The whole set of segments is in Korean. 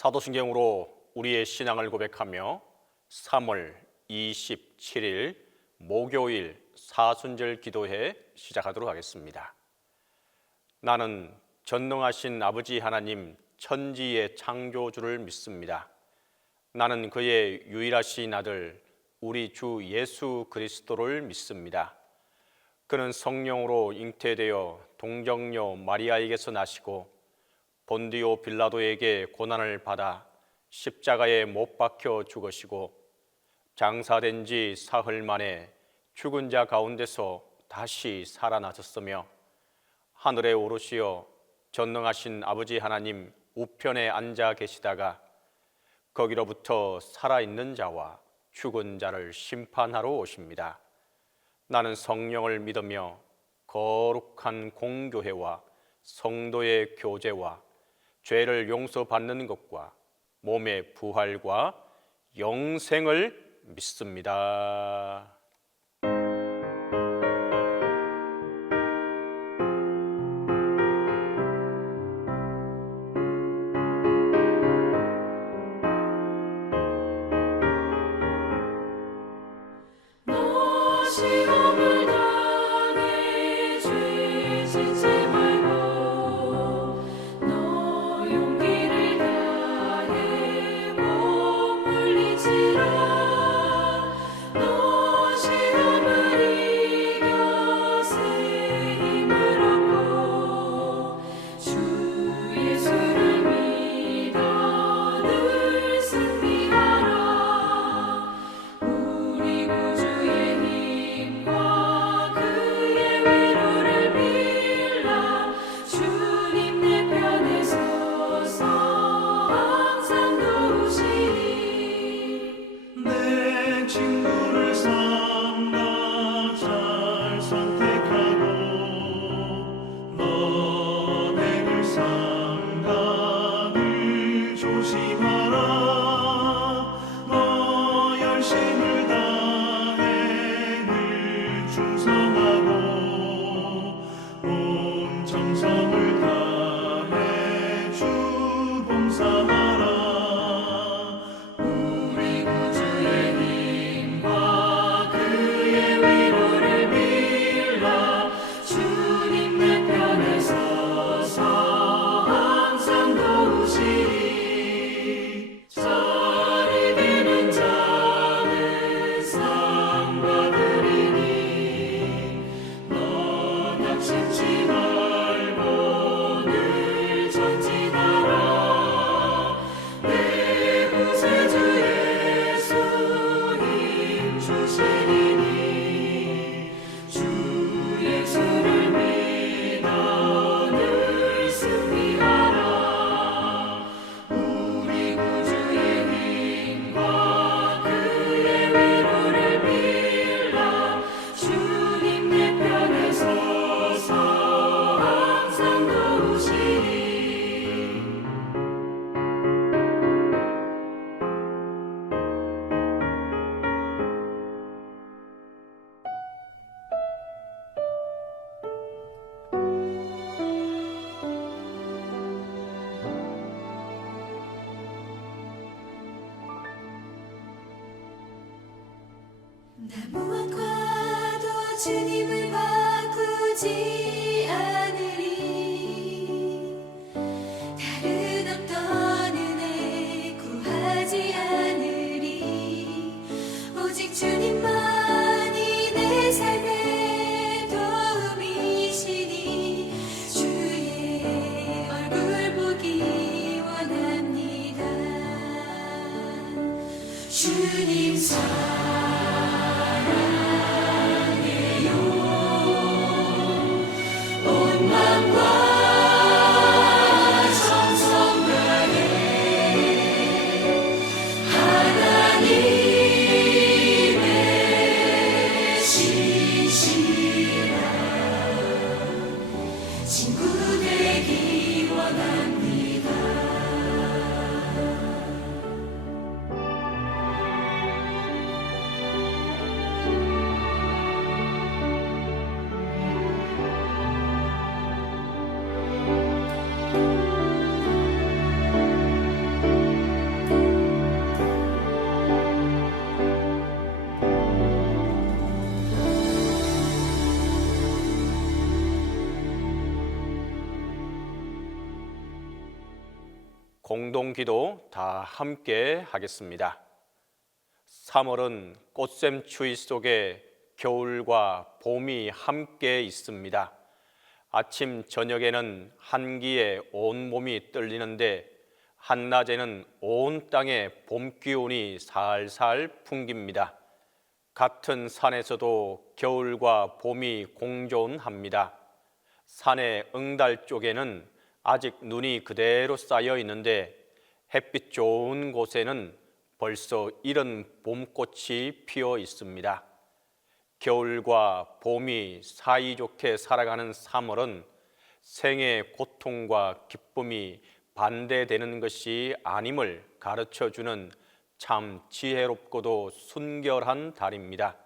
사도신경으로 우리의 신앙을 고백하며 3월 27일 목요일 사순절 기도회 시작하도록 하겠습니다. 나는 전능하신 아버지 하나님 천지의 창조주를 믿습니다. 나는 그의 유일하신 아들 우리 주 예수 그리스도를 믿습니다. 그는 성령으로 잉태되어 동정녀 마리아에게서 나시고 본디오 빌라도에게 고난을 받아 십자가에 못 박혀 죽으시고 장사된 지 사흘 만에 죽은 자 가운데서 다시 살아나셨으며 하늘에 오르시어 전능하신 아버지 하나님 우편에 앉아 계시다가 거기로부터 살아있는 자와 죽은 자를 심판하러 오십니다. 나는 성령을 믿으며 거룩한 공교회와 성도의 교제와 죄를 용서받는 것과 몸의 부활과 영생을 믿습니다. 시험을 당해 죄 짓지 말고 너 용기를 다해 몸 물리치라. 너 시험을 이겨 새 힘을 얻고 주 예수를 믿어 늘 승리하라. 우리 구주의 힘과 그의 위로를 빌라. 주님 내 편에 서서 항상 도우시리. 내 친구를 삼가 잘 선택하고 너를 삼가 늘 조심하라. 너 열심을 다해 늘 충성하고 온 정성을 다해 주 봉사하라. 우리 구주의 힘과 그의 위로를 빌라. 주님 내 편에 서서 항상 도우시리. 잘 이기는 자는 상 받으리니 너 낙심치 말고 늘 전진하라. 내 구세주 예수 힘 주시리니 주 예수를 믿어 늘 승리하라. 우리 구주의 힘과 그의 위로를 빌라. 주님 내 편에 서서 항상 도우시리. 나 무엇과도 주님을 바꾸지 않으리. 다른 어떤 은혜 구하지 않으리. 오직 주님만이 내 삶의 도움이시니 주의 얼굴 보기 원합니다. 주님 사랑해요. 공동기도 다 함께 하겠습니다. 3월은 꽃샘 추위 속에 겨울과 봄이 함께 있습니다. 아침 저녁에는 한기에 온몸이 떨리는데 한낮에는 온 땅에 봄 기운이 살살 풍깁니다. 같은 산에서도 겨울과 봄이 공존합니다. 산의 응달 쪽에는 아직 눈이 그대로 쌓여 있는데 햇빛 좋은 곳에는 벌써 이른 봄꽃이 피어 있습니다. 겨울과 봄이 사이좋게 살아가는 3월은 생의 고통과 기쁨이 반대되는 것이 아님을 가르쳐주는 참 지혜롭고도 순결한 달입니다.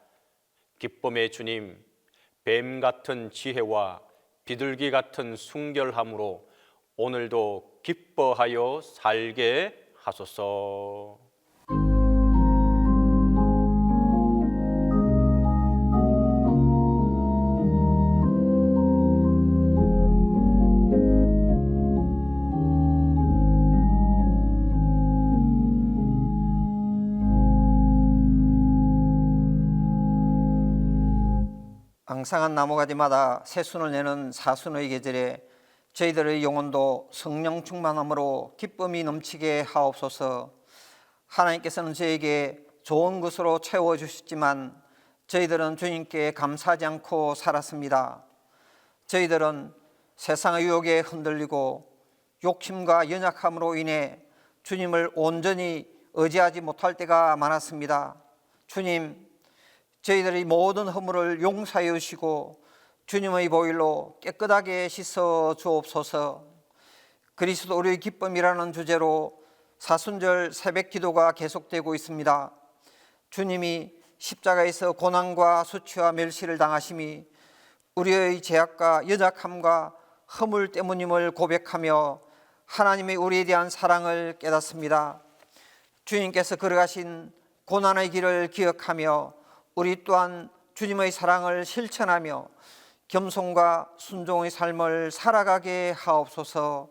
기쁨의 주님, 뱀 같은 지혜와 비둘기 같은 순결함으로 오늘도 기뻐하여 살게 하소서. 앙상한 나무가지마다 새순을 내는 사순의 계절에 저희들의 영혼도 성령 충만함으로 기쁨이 넘치게 하옵소서. 하나님께서는 저에게 좋은 것으로 채워주셨지만 저희들은 주님께 감사하지 않고 살았습니다. 저희들은 세상의 유혹에 흔들리고 욕심과 연약함으로 인해 주님을 온전히 의지하지 못할 때가 많았습니다. 주님, 저희들의 모든 허물을 용서해 주시고 주님의 보혈로 깨끗하게 씻어 주옵소서. 그리스도 우리의 기쁨이라는 주제로 사순절 새벽 기도가 계속되고 있습니다. 주님이 십자가에서 고난과 수치와 멸시를 당하심이 우리의 죄악과 연약함과 허물 때문임을 고백하며 하나님의 우리에 대한 사랑을 깨닫습니다. 주님께서 걸어가신 고난의 길을 기억하며 우리 또한 주님의 사랑을 실천하며 겸손과 순종의 삶을 살아가게 하옵소서.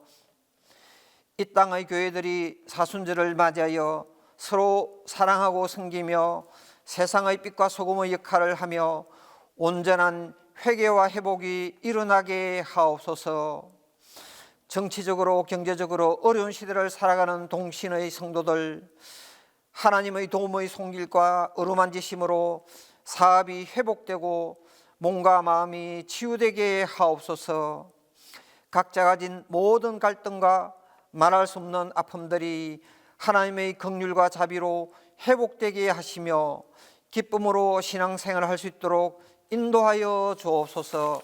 이 땅의 교회들이 사순절을 맞이하여 서로 사랑하고 섬기며 세상의 빛과 소금의 역할을 하며 온전한 회개와 회복이 일어나게 하옵소서. 정치적으로 경제적으로 어려운 시대를 살아가는 동신의 성도들, 하나님의 도움의 손길과 어루만지심으로 사업이 회복되고 몸과 마음이 치유되게 하옵소서. 각자 가진 모든 갈등과 말할 수 없는 아픔들이 하나님의 긍휼과 자비로 회복되게 하시며 기쁨으로 신앙생활을 할 수 있도록 인도하여 주옵소서.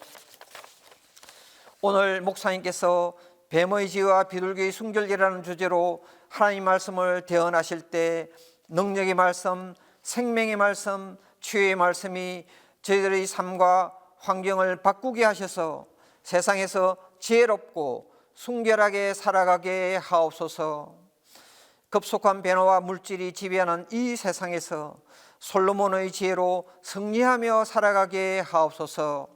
오늘 목사님께서 뱀의 지혜와 비둘기의 순결이라는 주제로 하나님 말씀을 대언하실 때 능력의 말씀, 생명의 말씀, 치유의 말씀이 저희들의 삶과 환경을 바꾸게 하셔서 세상에서 지혜롭고 순결하게 살아가게 하옵소서. 급속한 변화와 물질이 지배하는 이 세상에서 솔로몬의 지혜로 승리하며 살아가게 하옵소서.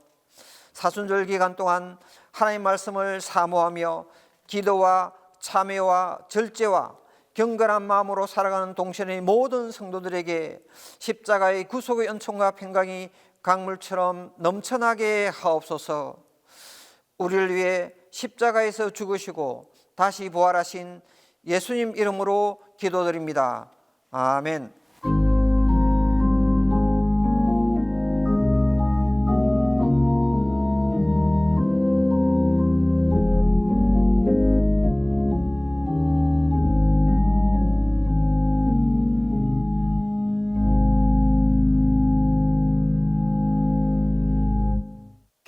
사순절 기간 동안 하나님 말씀을 사모하며 기도와 참회와 절제와 경건한 마음으로 살아가는 동신의 모든 성도들에게 십자가의 구속의 은총과 평강이 강물처럼 넘쳐나게 하옵소서. 우리를 위해 십자가에서 죽으시고 다시 부활하신 예수님 이름으로 기도드립니다. 아멘.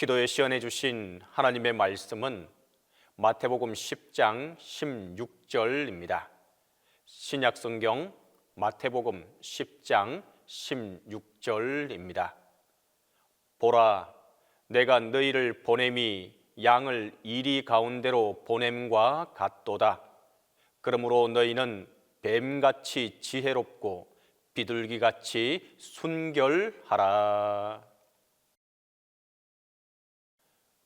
기도에 시연해 주신 하나님의 말씀은 마태복음 10장 16절입니다. 신약성경 마태복음 10장 16절입니다. 보라, 내가 너희를 보냄이 양을 이리 가운데로 보냄과 같도다. 그러므로 너희는 뱀같이 지혜롭고 비둘기같이 순결하라.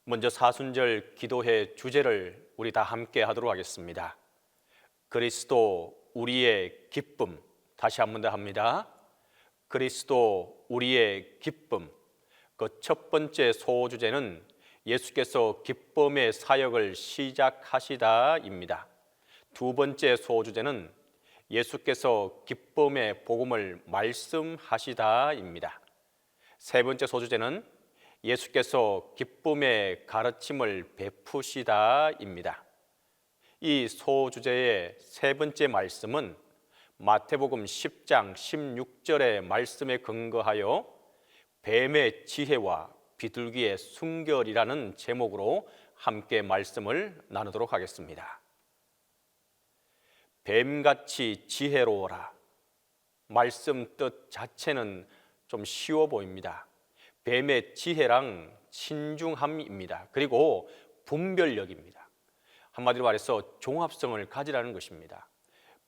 먼저 사순절 기도회 주제를 우리 다 함께 하도록 하겠습니다. 그리스도 우리의 기쁨. 다시 한 번 더 합니다. 그리스도 우리의 기쁨. 그 첫 번째 소주제는 예수께서 기쁨의 사역을 시작하시다입니다. 두 번째 소주제는 예수께서 기쁨의 복음을 말씀하시다입니다. 세 번째 소주제는 예수께서 기쁨의 가르침을 베푸시다입니다. 이 소주제의 세 번째 말씀은 마태복음 10장 16절의 말씀에 근거하여 뱀의 지혜와 비둘기의 순결이라는 제목으로 함께 말씀을 나누도록 하겠습니다. 뱀같이 지혜로워라. 말씀 뜻 자체는 좀 쉬워 보입니다. 뱀의 지혜랑 신중함입니다. 그리고 분별력입니다. 한마디로 말해서 종합성을 가지라는 것입니다.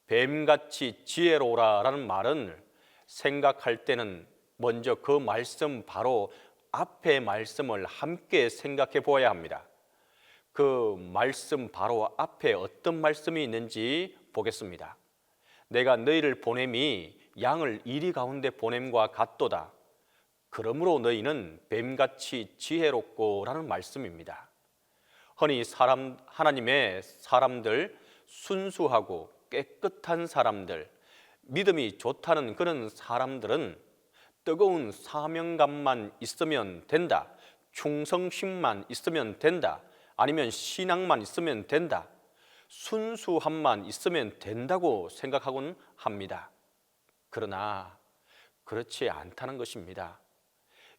뱀같이 지혜로워라라는 말은 생각할 때는 먼저 그 말씀 바로 앞의 말씀을 함께 생각해 보아야 합니다. 그 말씀 바로 앞에 어떤 말씀이 있는지 보겠습니다. 내가 너희를 보냄이 양을 이리 가운데 보냄과 같도다. 그러므로 너희는 뱀같이 지혜롭고라는 말씀입니다. 흔히 하나님의 사람들, 순수하고 깨끗한 사람들, 믿음이 좋다는 그런 사람들은 뜨거운 사명감만 있으면 된다, 충성심만 있으면 된다, 아니면 신앙만 있으면 된다, 순수함만 있으면 된다고 생각하곤 합니다. 그러나 그렇지 않다는 것입니다.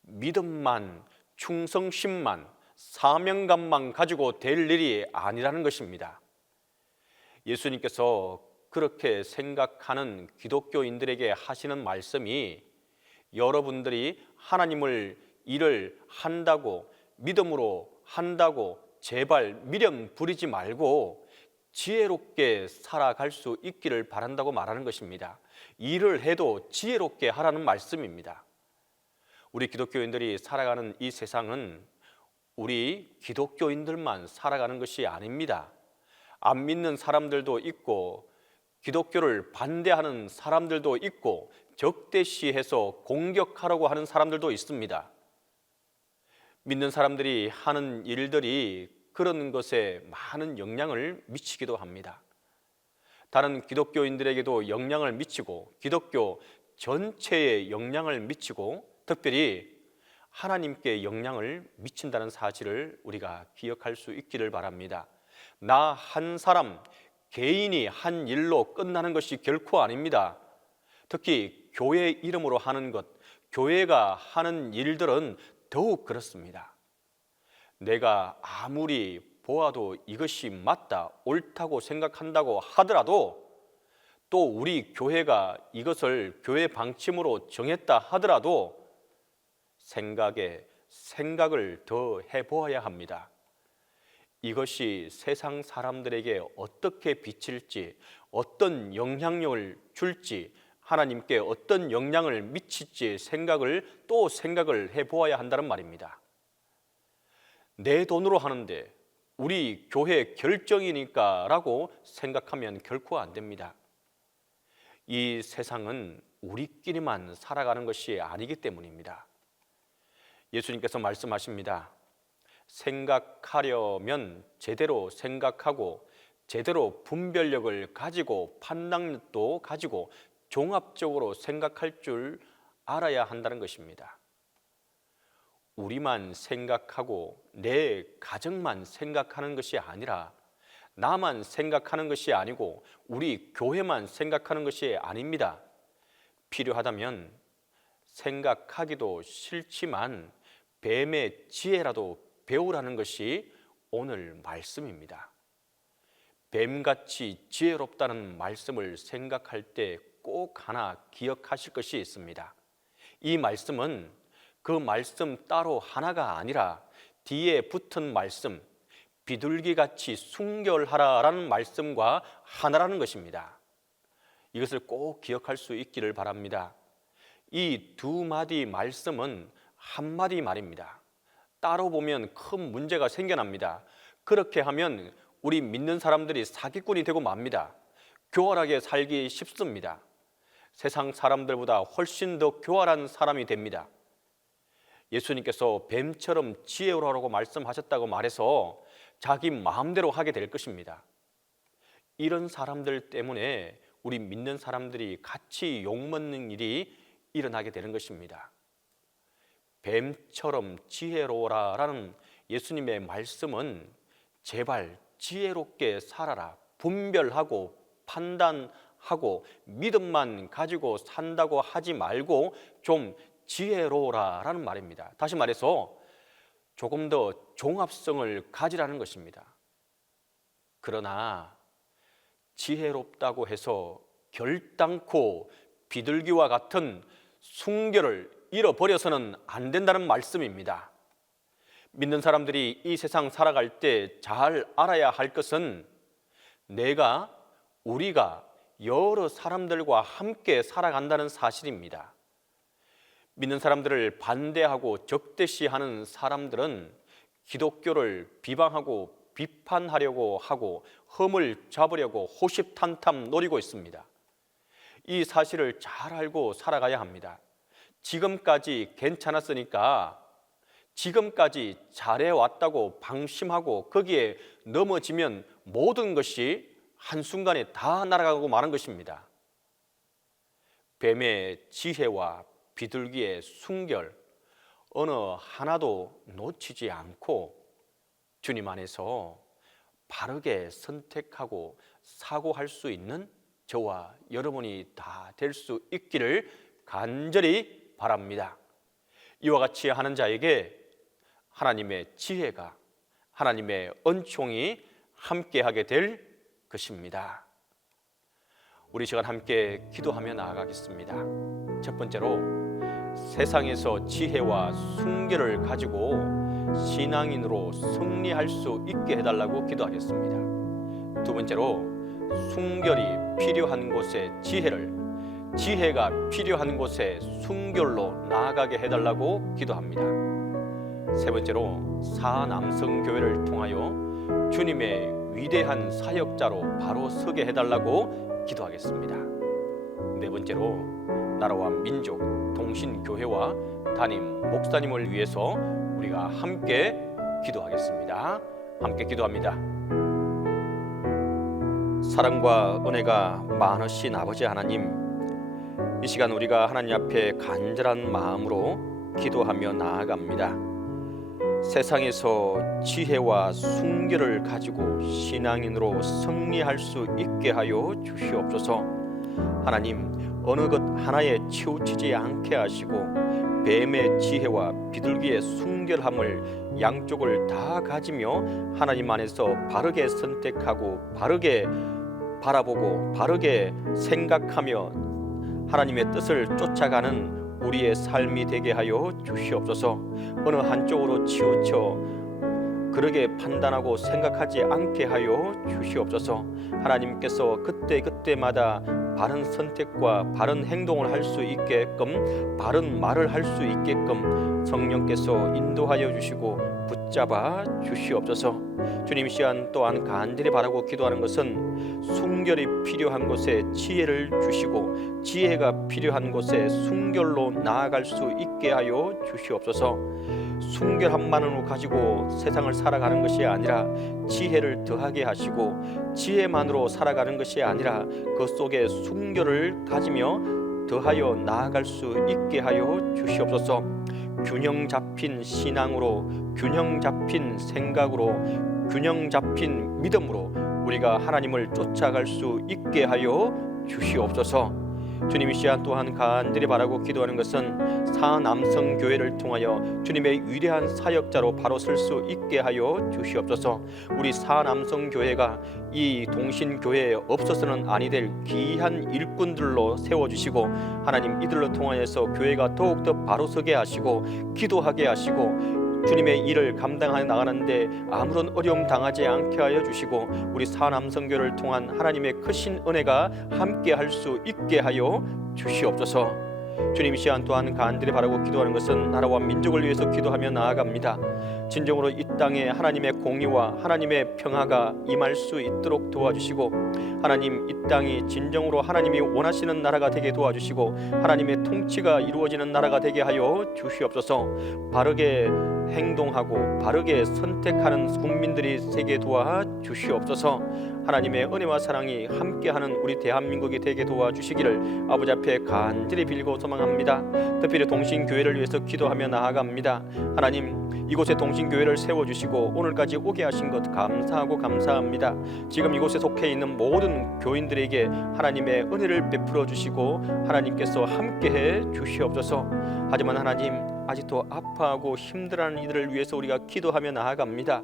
믿음만, 충성심만, 사명감만 가지고 될 일이 아니라는 것입니다. 예수님께서 그렇게 생각하는 기독교인들에게 하시는 말씀이 여러분들이 하나님을 일을 한다고, 믿음으로 한다고 제발 미련 부리지 말고 지혜롭게 살아갈 수 있기를 바란다고 말하는 것입니다. 일을 해도 지혜롭게 하라는 말씀입니다. 우리 기독교인들이 살아가는 이 세상은 우리 기독교인들만 살아가는 것이 아닙니다. 안 믿는 사람들도 있고 기독교를 반대하는 사람들도 있고 적대시해서 공격하려고 하는 사람들도 있습니다. 믿는 사람들이 하는 일들이 그런 것에 많은 영향을 미치기도 합니다. 다른 기독교인들에게도 영향을 미치고 기독교 전체에 영향을 미치고 특별히 하나님께 영향을 미친다는 사실을 우리가 기억할 수 있기를 바랍니다. 나 한 사람, 개인이 한 일로 끝나는 것이 결코 아닙니다. 특히 교회 이름으로 하는 것, 교회가 하는 일들은 더욱 그렇습니다. 내가 아무리 보아도 이것이 맞다, 옳다고 생각한다고 하더라도 또 우리 교회가 이것을 교회 방침으로 정했다 하더라도 생각을 더 해보아야 합니다. 이것이 세상 사람들에게 어떻게 비칠지, 어떤 영향력을 줄지, 하나님께 어떤 영향을 미칠지 생각을 해보아야 한다는 말입니다. 내 돈으로 하는데 우리 교회 결정이니까 라고 생각하면 결코 안 됩니다. 이 세상은 우리끼리만 살아가는 것이 아니기 때문입니다. 예수님께서 말씀하십니다. 생각하려면 제대로 생각하고 제대로 분별력을 가지고 판단력도 가지고 종합적으로 생각할 줄 알아야 한다는 것입니다. 우리만 생각하고 내 가정만 생각하는 것이 아니라 나만 생각하는 것이 아니고 우리 교회만 생각하는 것이 아닙니다. 필요하다면 생각하기도 싫지만 뱀의 지혜라도 배우라는 것이 오늘 말씀입니다. 뱀같이 지혜롭다는 말씀을 생각할 때 꼭 하나 기억하실 것이 있습니다. 이 말씀은 그 말씀 따로 하나가 아니라 뒤에 붙은 말씀, 비둘기같이 순결하라라는 말씀과 하나라는 것입니다. 이것을 꼭 기억할 수 있기를 바랍니다. 이 두 마디 말씀은 한 마디 말입니다. 따로 보면 큰 문제가 생겨납니다. 그렇게 하면 우리 믿는 사람들이 사기꾼이 되고 맙니다. 교활하게 살기 쉽습니다. 세상 사람들보다 훨씬 더 교활한 사람이 됩니다. 예수님께서 뱀처럼 지혜로라고 말씀하셨다고 말해서 자기 마음대로 하게 될 것입니다. 이런 사람들 때문에 우리 믿는 사람들이 같이 욕먹는 일이 일어나게 되는 것입니다. 뱀처럼 지혜로워라라는 예수님의 말씀은 제발 지혜롭게 살아라, 분별하고 판단하고 믿음만 가지고 산다고 하지 말고 좀 지혜로워라라는 말입니다. 다시 말해서 조금 더 종합성을 가지라는 것입니다. 그러나 지혜롭다고 해서 결단코 비둘기와 같은 순결을 잃어버려서는 안 된다는 말씀입니다. 믿는 사람들이 이 세상 살아갈 때 잘 알아야 할 것은 우리가 여러 사람들과 함께 살아간다는 사실입니다. 믿는 사람들을 반대하고 적대시하는 사람들은 기독교를 비방하고 비판하려고 하고 흠을 잡으려고 호시탐탐 노리고 있습니다. 이 사실을 잘 알고 살아가야 합니다. 지금까지 괜찮았으니까, 지금까지 잘해왔다고 방심하고 거기에 넘어지면 모든 것이 한순간에 다 날아가고 마는 것입니다. 뱀의 지혜와 비둘기의 순결 어느 하나도 놓치지 않고 주님 안에서 바르게 선택하고 사고할 수 있는 저와 여러분이 다 될 수 있기를 간절히 바랍니다. 이와 같이 하는 자에게 하나님의 지혜가, 하나님의恩총이 함께하게 될 것입니다. 우리 시간 함께 기도하며 나아가겠습니다. 첫 번째로 세상에서 지혜와 순결을 가지고 신앙인으로 승리할 수 있게 해달라고 기도하겠습니다. 두 번째로 순결이 필요한 곳에 지혜가 필요한 곳에 순결로 나아가게 해달라고 기도합니다. 세 번째로 사남성교회를 통하여 주님의 위대한 사역자로 바로 서게 해달라고 기도하겠습니다. 네 번째로 나라와 민족, 동신교회와 담임 목사님을 위해서 우리가 함께 기도하겠습니다. 함께 기도합니다. 사랑과 은혜가 많으신 아버지 하나님, 이 시간 우리가 하나님 앞에 간절한 마음으로 기도하며 나아갑니다. 세상에서 지혜와 순결을 가지고 신앙인으로 승리할 수 있게 하여 주시옵소서. 하나님, 어느 것 하나에 치우치지 않게 하시고 뱀의 지혜와 비둘기의 순결함을 양쪽을 다 가지며 하나님 안에서 바르게 선택하고 바르게 바라보고 바르게 생각하며 하나님의 뜻을 쫓아가는 우리의 삶이 되게 하여 주시옵소서. 어느 한쪽으로 치우쳐 그러게 판단하고 생각하지 않게 하여 주시옵소서. 하나님께서 그때마다 바른 선택과 바른 행동을 할 수 있게끔, 바른 말을 할 수 있게끔 성령께서 인도하여 주시고 붙잡아 주시옵소서. 주님, 시간 또한 간절히 바라고 기도하는 것은 순결이 필요한 곳에 지혜를 주시고 지혜가 필요한 곳에 순결로 나아갈 수 있게 하여 주시옵소서. 순결함만으로 가지고 세상을 살아가는 것이 아니라 지혜를 더하게 하시고 지혜만으로 살아가는 것이 아니라 그 속에 순결을 가지며 더하여 나아갈 수 있게 하여 주시옵소서. 균형 잡힌 신앙으로, 균형 잡힌 생각으로, 균형 잡힌 믿음으로 우리가 하나님을 쫓아갈 수 있게 하여 주시옵소서. 주님, 이 시간 또한 간절히 바라고 기도하는 것은 사남성교회를 통하여 주님의 위대한 사역자로 바로 설 수 있게 하여 주시옵소서. 우리 사남성교회가 이 동신교회에 없어서는 아니 될 귀한 일꾼들로 세워주시고 하나님, 이들로 통하여서 교회가 더욱더 바로 서게 하시고 기도하게 하시고 주님의 일을 감당하여 나가는데 아무런 어려움 당하지 않게 하여 주시고 우리 사남성교를 통한 하나님의 크신 은혜가 함께 할 수 있게 하여 주시옵소서. 주님, 이 시간 또한 간절히 바라고 기도하는 것은 나라와 민족을 위해서 기도하며 나아갑니다. 진정으로 이 땅에 하나님의 공의와 하나님의 평화가 임할 수 있도록 도와주시고, 하나님 이 땅이 진정으로 하나님이 원하시는 나라가 되게 도와주시고, 하나님의 통치가 이루어지는 나라가 되게 하여 주시옵소서. 바르게 행동하고 바르게 선택하는 국민들이 되게 도와 주시옵소서. 하나님의 은혜와 사랑이 함께하는 우리 대한민국이 되게 도와주시기를 아버지 앞에 간절히 빌고 소망합니다. 특별히 동신교회를 위해서 기도하며 나아갑니다. 하나님, 이곳에 동신교회를 세워주시고 오늘까지 오게 하신 것 감사하고 감사합니다. 지금 이곳에 속해 있는 모든 교인들에게 하나님의 은혜를 베풀어 주시고 하나님께서 함께해 주시옵소서. 하지만 하나님, 아직도 아파하고 힘들어하는 이들을 위해서 우리가 기도하며 나아갑니다.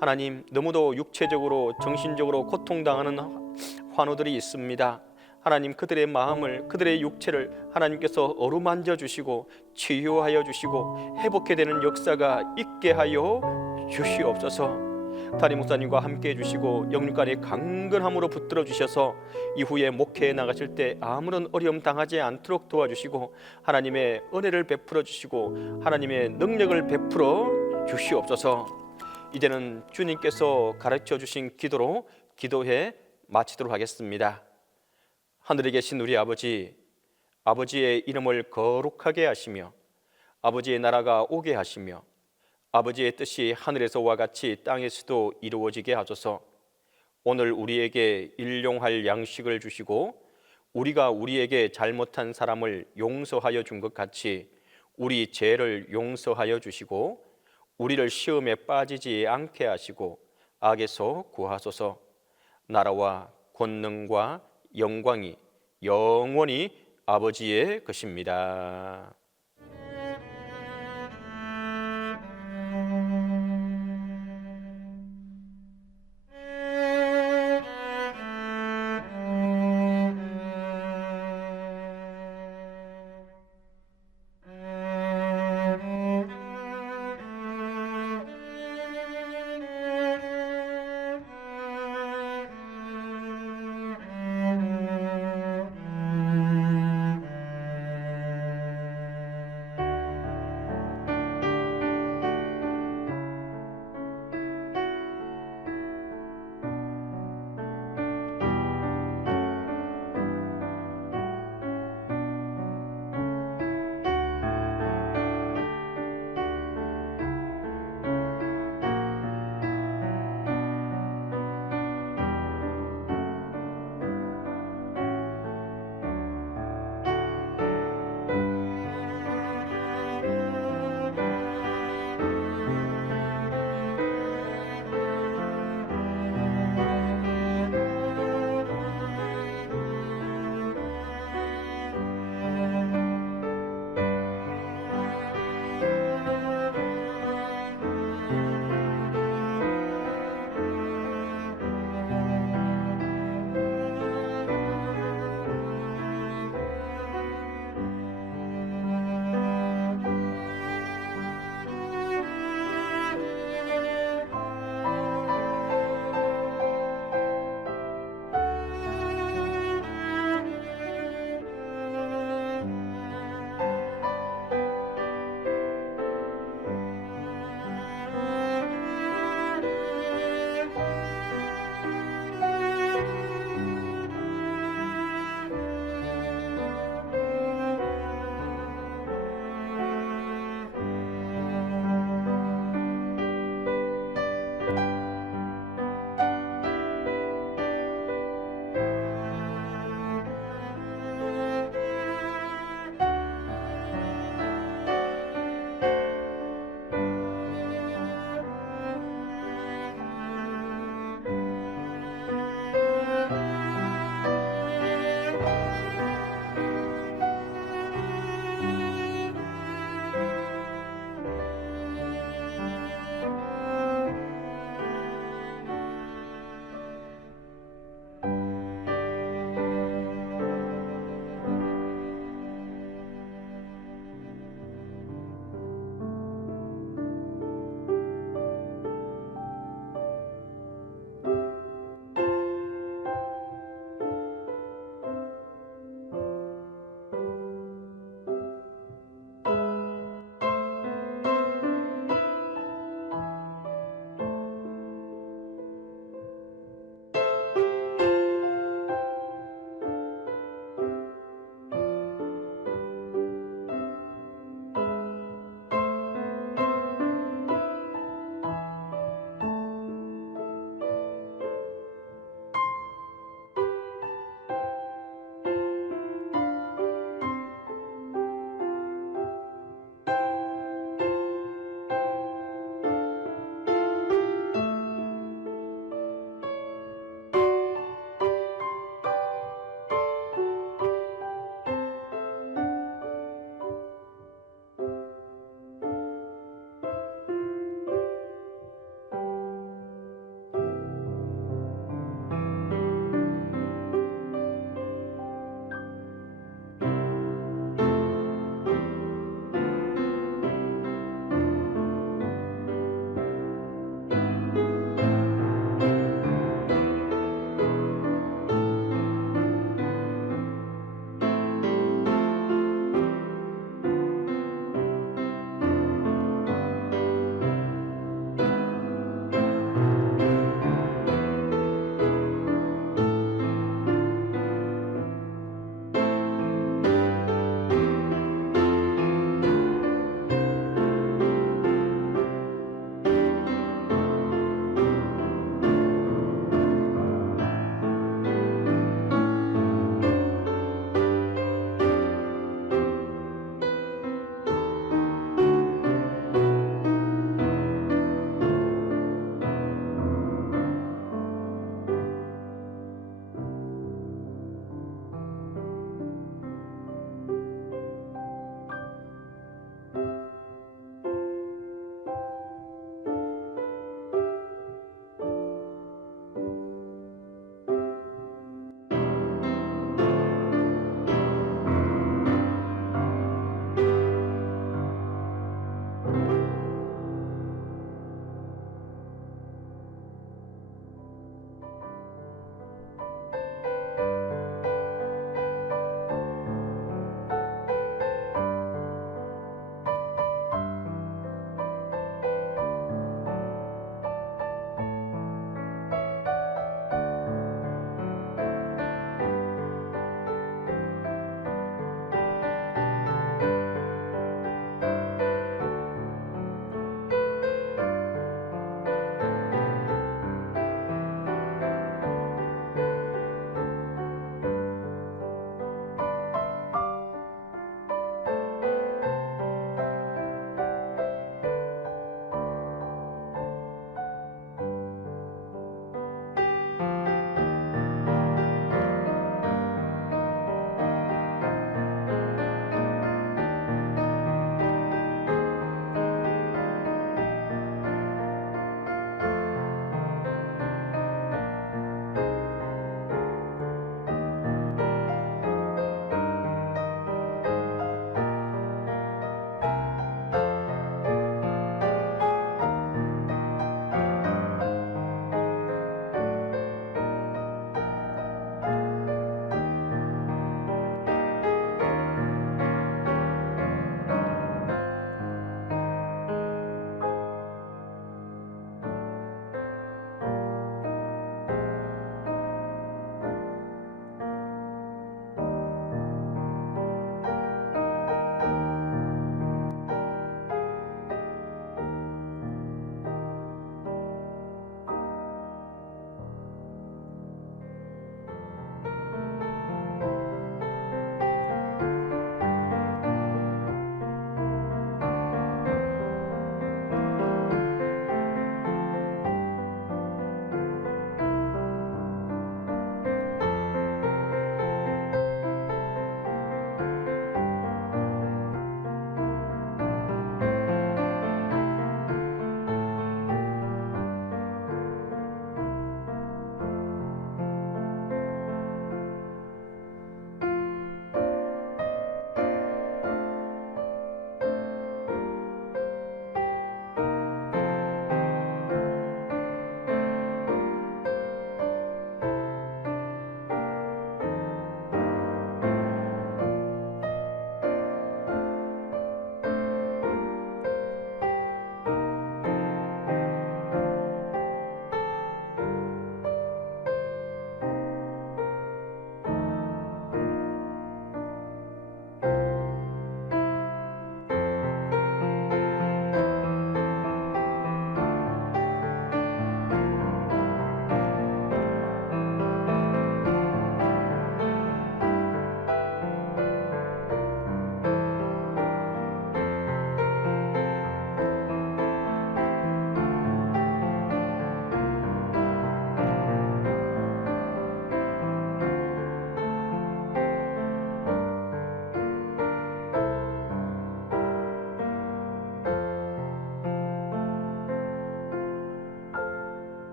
하나님, 너무도 육체적으로 정신적으로 고통당하는 환우들이 있습니다. 하나님, 그들의 마음을, 그들의 육체를 하나님께서 어루만져 주시고 치유하여 주시고 회복해 되는 역사가 있게 하여 주시옵소서. 담임 목사님과 함께 해주시고 영육간의 강건함으로 붙들어 주셔서 이후에 목회에 나가실 때 아무런 어려움 당하지 않도록 도와주시고 하나님의 은혜를 베풀어 주시고 하나님의 능력을 베풀어 주시옵소서. 이제는 주님께서 가르쳐 주신 기도로 기도해 마치도록 하겠습니다. 하늘에 계신 우리 아버지, 아버지의 이름을 거룩하게 하시며 아버지의 나라가 오게 하시며 아버지의 뜻이 하늘에서와 같이 땅에서도 이루어지게 하소서. 오늘 우리에게 일용할 양식을 주시고 우리가 우리에게 잘못한 사람을 용서하여 준 것 같이 우리 죄를 용서하여 주시고 우리를 시험에 빠지지 않게 하시고 악에서 구하소서. 나라와 권능과 영광이 영원히 아버지의 것입니다.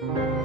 주님